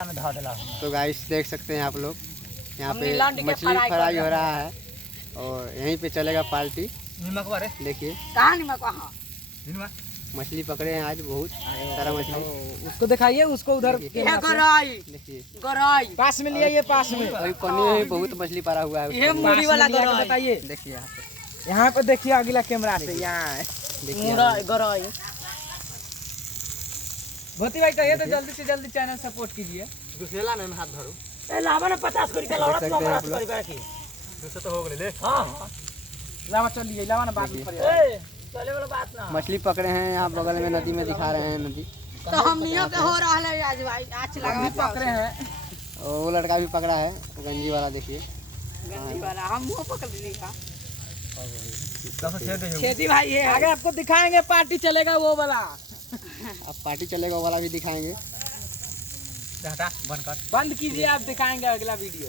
तो गाइस देख सकते हैं आप लोग, यहाँ पे मछली फ्राई हो रहा है और यहीं पे चलेगा पार्टी। देखिए मछली पकड़े हैं आज, बहुत सारा मछली। उसको दिखाइए, उसको उधर देखिए पास में लिया, ये पास में अभी पन्नी में बहुत मछली पड़ा हुआ है। ये मूली वाला बताइए, देखिए यहाँ पे देखिए अगला कैमरा से, यहाँ देखिए भोती भाई कहिए तो जल्दी से जल्दी चैनल सपोर्ट कीजिए। दूसरेला में हाथ धरो। लावा ना 50 करी का लावा तो हो गए। हां लावा चलिए, लावा ना बात में चले वाला बात ना। मछली पकड़े हैं यहाँ बगल में, नदी में दिखा रहे हैं नदी। तो हम नियो के हो रहा है आज भाई, आज लगा पकड़े हैं। और वो लड़का भी पकड़ा है, गंजी वाला। देखिए गंजी वाला हम मुंह पकड़ लेगा। छेदी भाई है, आगे आपको दिखाएंगे पार्टी चलेगा वो वाला। अब पार्टी चलेगा वो वाला भी दिखाएंगे। बंद कीजिए, आप दिखाएंगे अगला वीडियो।